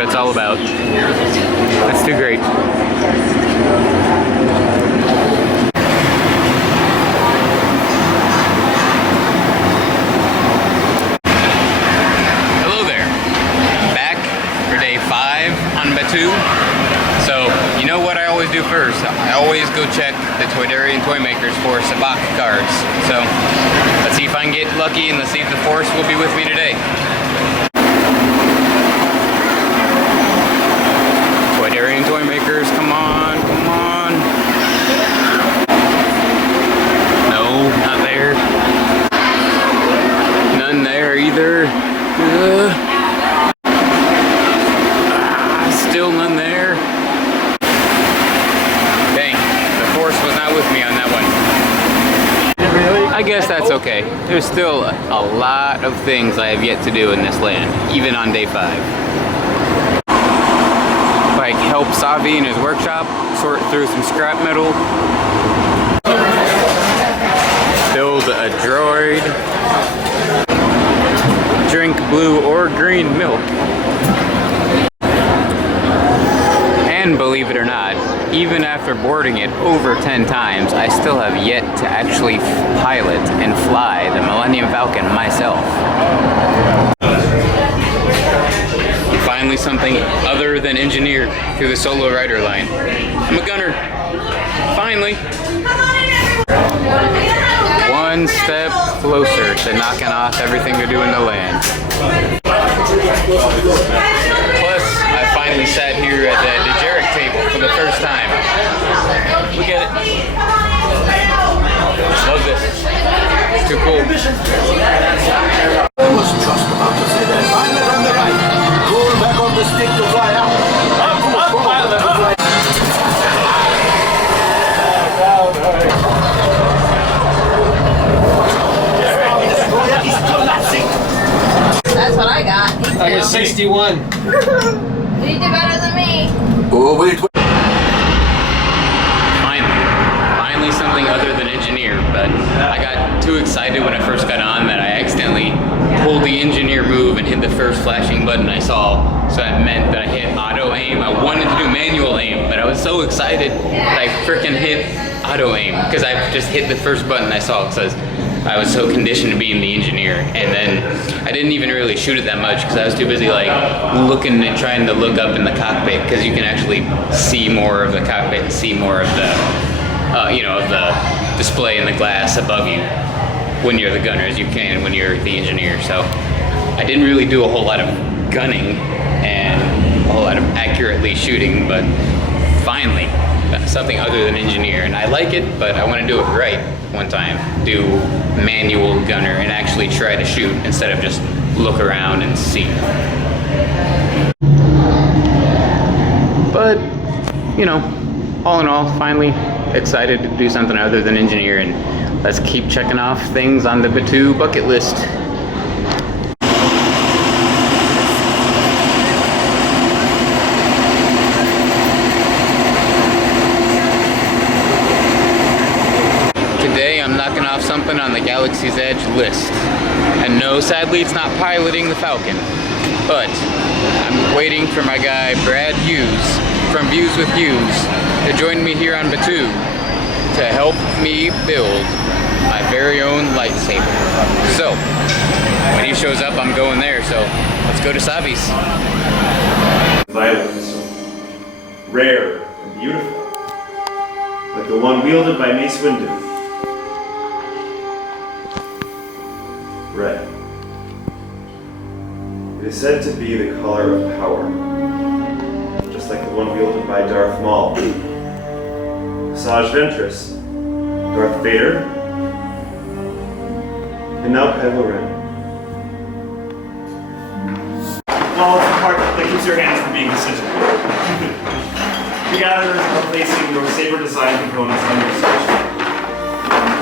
what it's all about. Let's do great. Hello there. I'm back for day 5 on Batu. So, you know what I always do first? I always go check the Toydarian toy makers for Sabak cards. So, let's see if I can get lucky and let's see if the force will be with me today. Toydarian toy makers, come on, come on. No, not there. None there either. Still none there. Dang, the force was not with me on that one. I guess that's okay. There's still a lot of things I have yet to do in this land, even on day 5. Like help Savi in his workshop, sort through some scrap metal, build a droid, drink blue or green milk. And believe it or not, even after boarding it over 10 times, I still have yet to actually pilot and fly the Millennium Falcon myself. Finally something other than engineer through the solo rider line. I'm a gunner. Finally. One step closer to knocking off everything to do in the land. Plus, I finally sat here at the Dejeric table for the first time. Look at it. Love this. It's too cool. I was just about to say that. Pilot on the right. Roll back on the stick to fly out. That's what I got. I got 61. You did better than me. Oh, wait. Finally something other than engineer, but I got too excited when I first got on that I accidentally pulled the engineer move and hit the first flashing button I saw. So that meant that I hit auto aim. I wanted to do manual aim, but I was so excited that I freaking hit auto aim because I just hit the first button I saw because I was so conditioned to being the engineer. And then I didn't even really shoot it that much because I was too busy like looking and trying to look up in the cockpit because you can actually see more of the cockpit and see more of the you know, of the display in the glass above you when you're the gunner as you can when you're the engineer. So I didn't really do a whole lot of gunning and a whole lot of accurately shooting, but finally something other than engineer. And I like it, but I want to do it right one time. Do manual gunner and actually try to shoot instead of just look around and see. But, you know, all in all, finally excited to do something other than engineer, and let's keep checking off things on the Batu bucket list. Today I'm knocking off something on the Galaxy's Edge list. And no, sadly it's not piloting the Falcon, but I'm waiting for my guy Brad Hughes from Views with Hughes to join me here on Batu to help me build my very own lightsaber. So, when he shows up, I'm going there, so let's go to Savi's. Violet pistol. Rare and beautiful. Like the one wielded by Mace Windu. Red. It is said to be the color of power. Just like the one wielded by Darth Maul. Asajj Ventress. Darth Vader. And now Kylo Ren. Well, it's the part that keeps your hands from being disintegrated. The gatherers are replacing your saber design components on your switch.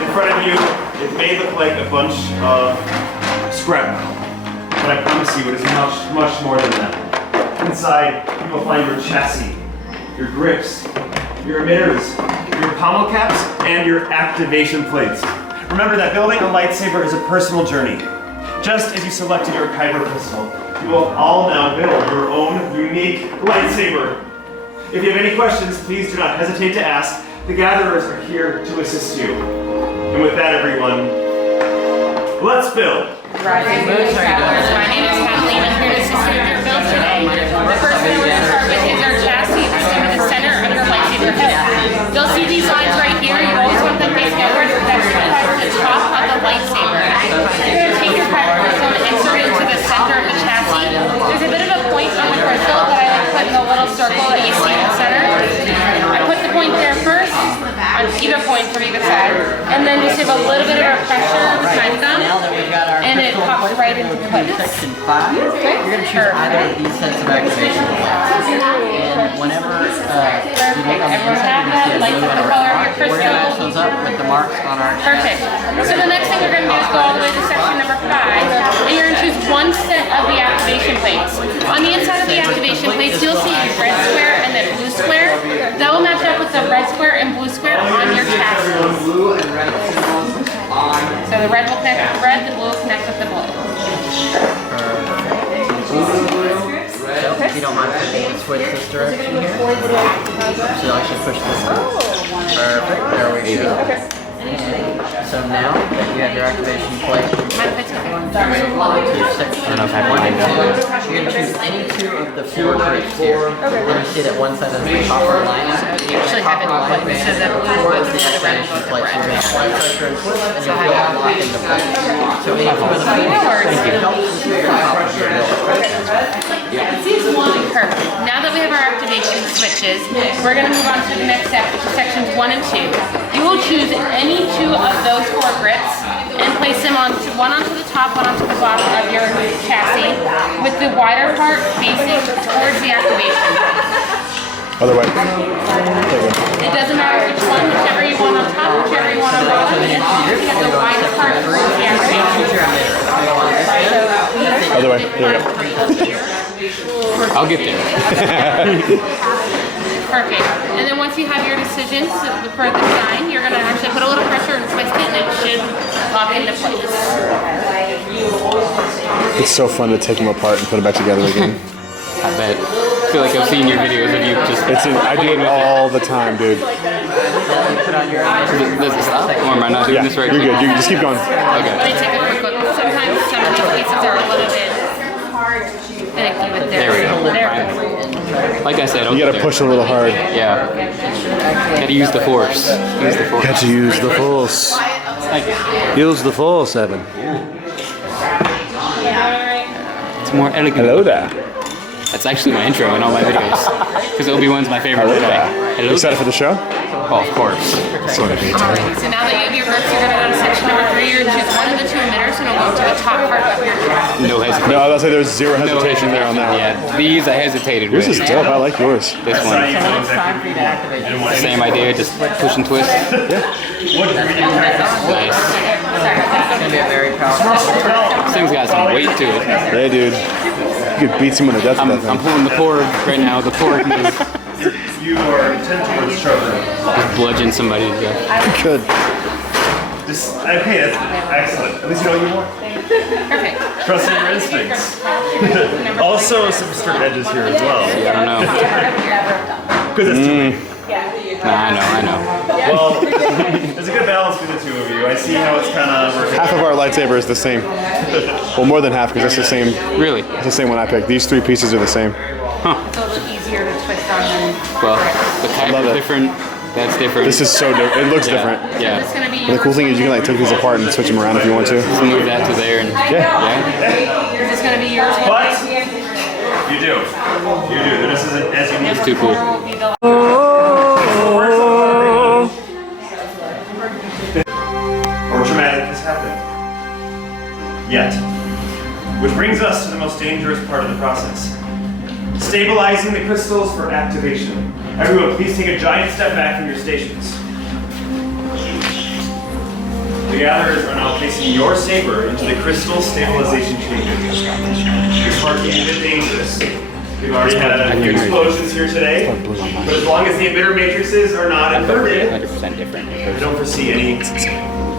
In front of you, it may look like a bunch of scrap metal, but I promise you it is much, much more than that. Inside, you will find your chassis, your grips, your emitters, your pommel caps, and your activation plates. Remember that building a lightsaber is a personal journey. Just as you selected your kyber crystal, you will all now build your own unique lightsaber. If you have any questions, please do not hesitate to ask. The gatherers are here to assist you. And with that, everyone, let's build. Rising Moon Travelers. My name is Kathleen. I'm here to assist you with your build today. The first thing we're going to start with is our chassis that's in the center of your lightsaber hilt. You'll see these lines right here. You always want them facing outward. That's the top of the lightsaber. You're going to take your kyber crystal and insert it into the center of the chassis. There's a bit of a point on the crystal that I like to put in the little circle that you see in the center. I put the point there first, on either point from either side, and then just give a little bit of a pressure with my thumb, and it pops right into place. Section 5, you're going to choose either of these sets of activation points. And whenever you look on the inside, you can see a blue and a red mark. We're going to match those up with the marks on our chest. Perfect. So the next thing we're going to do is go all the way to section number 5, and you're going to choose one set of the activation plates. On the inside of the activation plates, you'll see a red square and then blue square. That will match up with the red square and blue square on your chassis. So the red will connect with the red, the blue will connect with the blue. So, if you don't mind, we'll switch this direction here. So you'll actually push this one. Perfect, there we go. So now that you have your activation plate, Mind if I take it? to section 1, you're going to choose any two of the 4 grips here. You're going to see that one side has the copper line. You actually have it on it. So the blue goes The to the red activation goes to the plate, so you're going red. to apply pressure and twist, and you'll feel it lock into place. So any two of the No worries. Perfect. Now that we have our activation switches, we're going to move on to the next step, which is sections 1 and 2. You will choose any two of those 4 grips and place them on one onto the top, one onto the bottom of your chassis, with the wider part facing towards the activation. Other way. It doesn't matter which one, whichever you want on top, whichever you want on bottom, and you have the wider part towards the activation. Other way. There we go. I'll get there. Perfect. And then once you have your decisions for the design, you're going to actually put a little pressure and twist it, and it should lock into place. It's so fun to take them apart and put them back together again. I bet. I feel like I've seen your videos of you just. I do it all the time, dude. Does it stop? Or am I not doing Yeah, this right? you're good. You just keep going. Let Okay. me take a quick look. Sometimes some of these pieces are a little bit finicky with their. There we go. There. Like I said, I'll You get gotta there. push a little hard. Yeah. Gotta use the force. Use the force. Got to use the force. Use the force, Evan. It's more elegant. Hello there. That's actually my intro in all my videos. Because Obi-Wan's my favorite Hello Jedi. there. Hello You excited for the show? Oh, of course. Sort of. Alright, so now that you have your grips, you're going to go to section number 3. You're going to choose one of the 2 emitters, and it'll go to the top part of your chassis. No hesitation. No, I was gonna say there's zero hesitation there on that one. Yeah, these I hesitated Yours with. is dope. I like yours. This That's one. how you know It's time for you to activate this. Same idea, just push and twist. What do you Nice. It's going to be a very powerful. This thing's got some weight to it. Hey, dude. You could beat someone to death with that I'm thing. pulling the porg right now. The porg move. You are 10 towards sharper. Just bludgeon somebody to death. Good. Just, okay, that's excellent. At least you know what you want. Perfect. Trust in your instincts. Also, some strict edges here as well. I don't know. Because it's too late. Nah, I know. Well, there's a good balance between the two of you. I see how it's kind of working. Half of our lightsaber is the same. Well, more than half, because that's the same. Really? It's the same one I picked. These 3 pieces are the same. It's a little easier to twist on than. Well, the love kyber's it. different. That's different. This is so different. It looks yeah. different. Yeah. It's going to be And the cool thing is you can like take these apart and switch them around if you want to. Just move that to there and yeah. Yours is going to be yours. But you do. You do. This isn't as unique. It's too cool. Will be the Or traumatic has happened. Yet. Which brings us to the most dangerous part of the process. Stabilizing the crystals for activation. Everyone, please take a giant step back from your stations. The gatherers are now placing your saber into the crystal stabilization chamber. This part can be a bit dangerous. We've already had a few explosions here today, but as long as the emitter matrices are not inverted, 100% different. I don't foresee any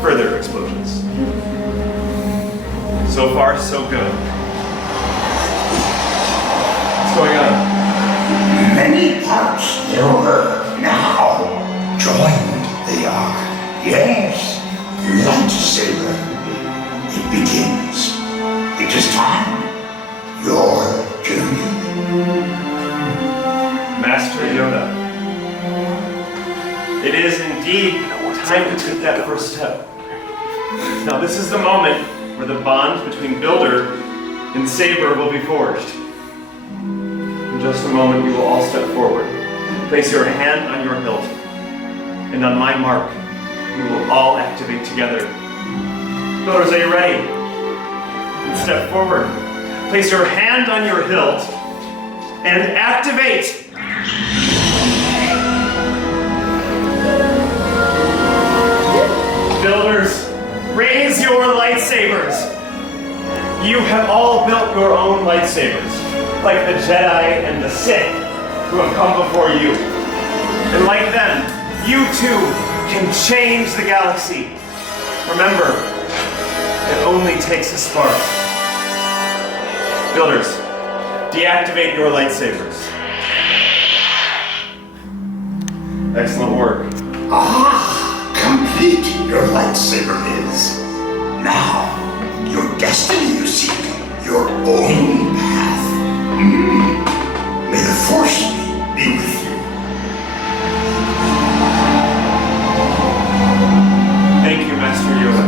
further explosions. So So far, so good. What's going on? Many parts nearer now joined the ark. Yes, lightsaber. It begins. It is time. Your journey. Master Yoda. It is indeed time to take that first step. Now this is the moment where the bond between Builder and Saber will be forged. In just a moment, we will all step forward. Place your hand on your hilt, and on my mark, we will all activate together. Builders, are you ready? And step forward. Place your hand on your hilt, and activate! Builders, raise your lightsabers! You have all built your own lightsabers, like the Jedi and the Sith who have come before you. And like them, you too can change the galaxy. Remember, it only takes a spark. Builders, deactivate your lightsabers. Excellent work. Complete your lightsaber is. Now, your destiny you seek, your own path. May the Force be with you. Thank you, Master Yoda.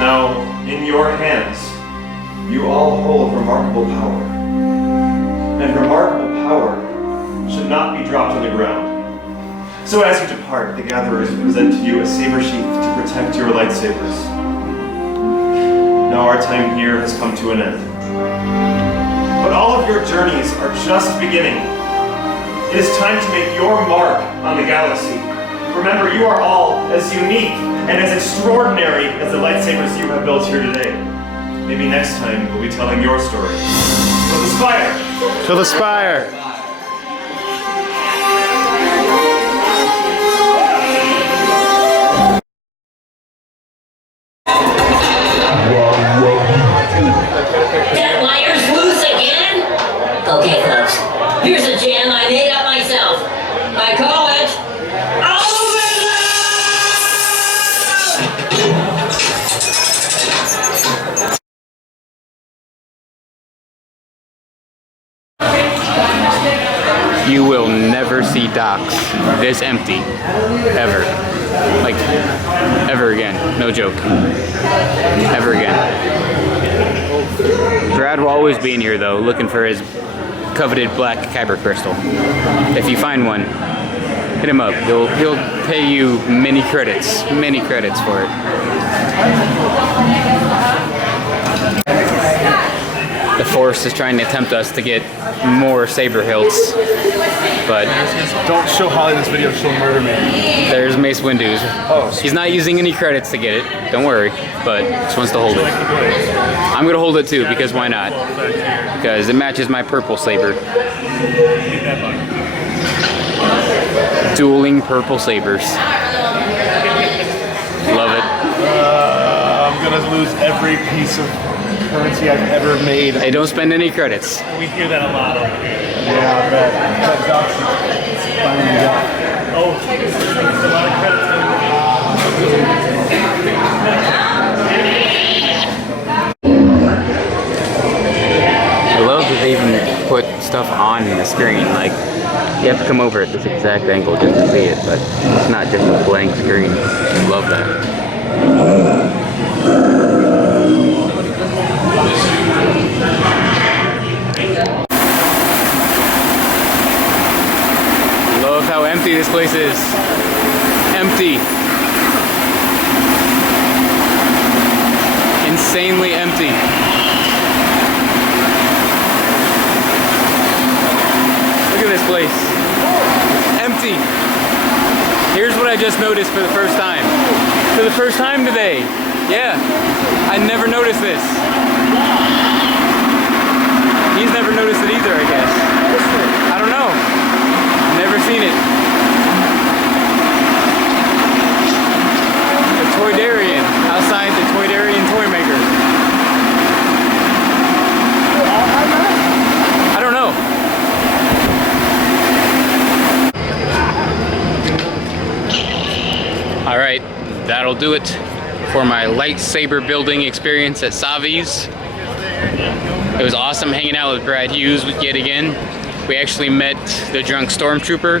Now, in your hands, you all hold remarkable power. And remarkable power should not be dropped on the ground. So as you depart, the Gatherers present to you a saber sheath to protect your lightsabers. Now our time here has come to an end. But all of your journeys are just beginning. It is time to make your mark on the galaxy. Remember, you are all as unique and as extraordinary as the lightsabers you have built here today. Maybe next time we'll be telling your story. To the spire! To the spire! That liar's loose again? Okay, folks. Here's a jam I made up myself. I call it You will never see docks this empty, ever. Like, ever again. No joke. Ever again. Brad will always be in here though, looking for his coveted black kyber crystal. If you find one, hit him up. He'll pay you many credits for it. The Force is trying to tempt us to get more saber hilts, but Don't show Holly this video, she'll murder me. there's Mace Windu's. He's not using any credits to get it, don't worry, but just wants to hold it. I'm gonna hold it too, because why not? Because it matches my purple saber. Dueling purple sabers. Love it. I'm gonna lose every piece of currency I've ever made. Hey, don't spend any credits. We hear that a lot over here. Yeah, I bet. That doc's finally got. Oh, there's a lot of credits. I love that they even put stuff on the screen. Like, you have to come over at this exact angle just to see it, but it's not just a blank screen. I love that. Love how empty this place is. Empty. Insanely empty. Look at this place. Empty. Here's what I just noticed for the first time. For the first time today. Yeah. I never noticed this. He's never noticed it either, I guess. I don't know. Never seen it. The Toydarian. Outside the Toydarian toy maker. do it for my lightsaber building experience at Savi's. It was awesome hanging out with Brad Hughes yet again. We actually met the drunk stormtrooper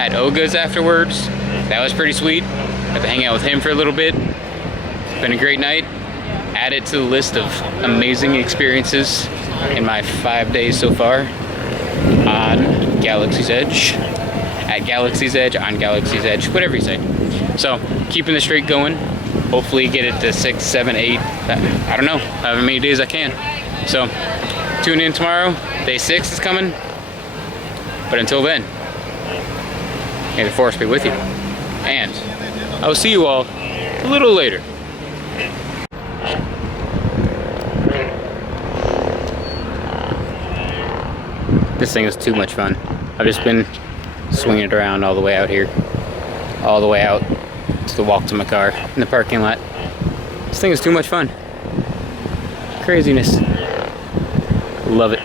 at Oga's afterwards. That was pretty sweet. Got to hang out with him for a little bit. It's been a great night. Add it to the list of amazing experiences in my 5 days so far on Galaxy's Edge. At Galaxy's Edge, on Galaxy's Edge, whatever you say. So, keeping the streak going. Hopefully get it to 6, 7, 8, I don't know, however many days I can. So, tune in tomorrow. Day 6 is coming. But until then, may the Force be with you. And I will see you all a little later. This thing is too much fun. I've just been swinging it around all the way out here. All the way out to the walk to my car in the parking lot. This thing is too much fun. Craziness. Love it.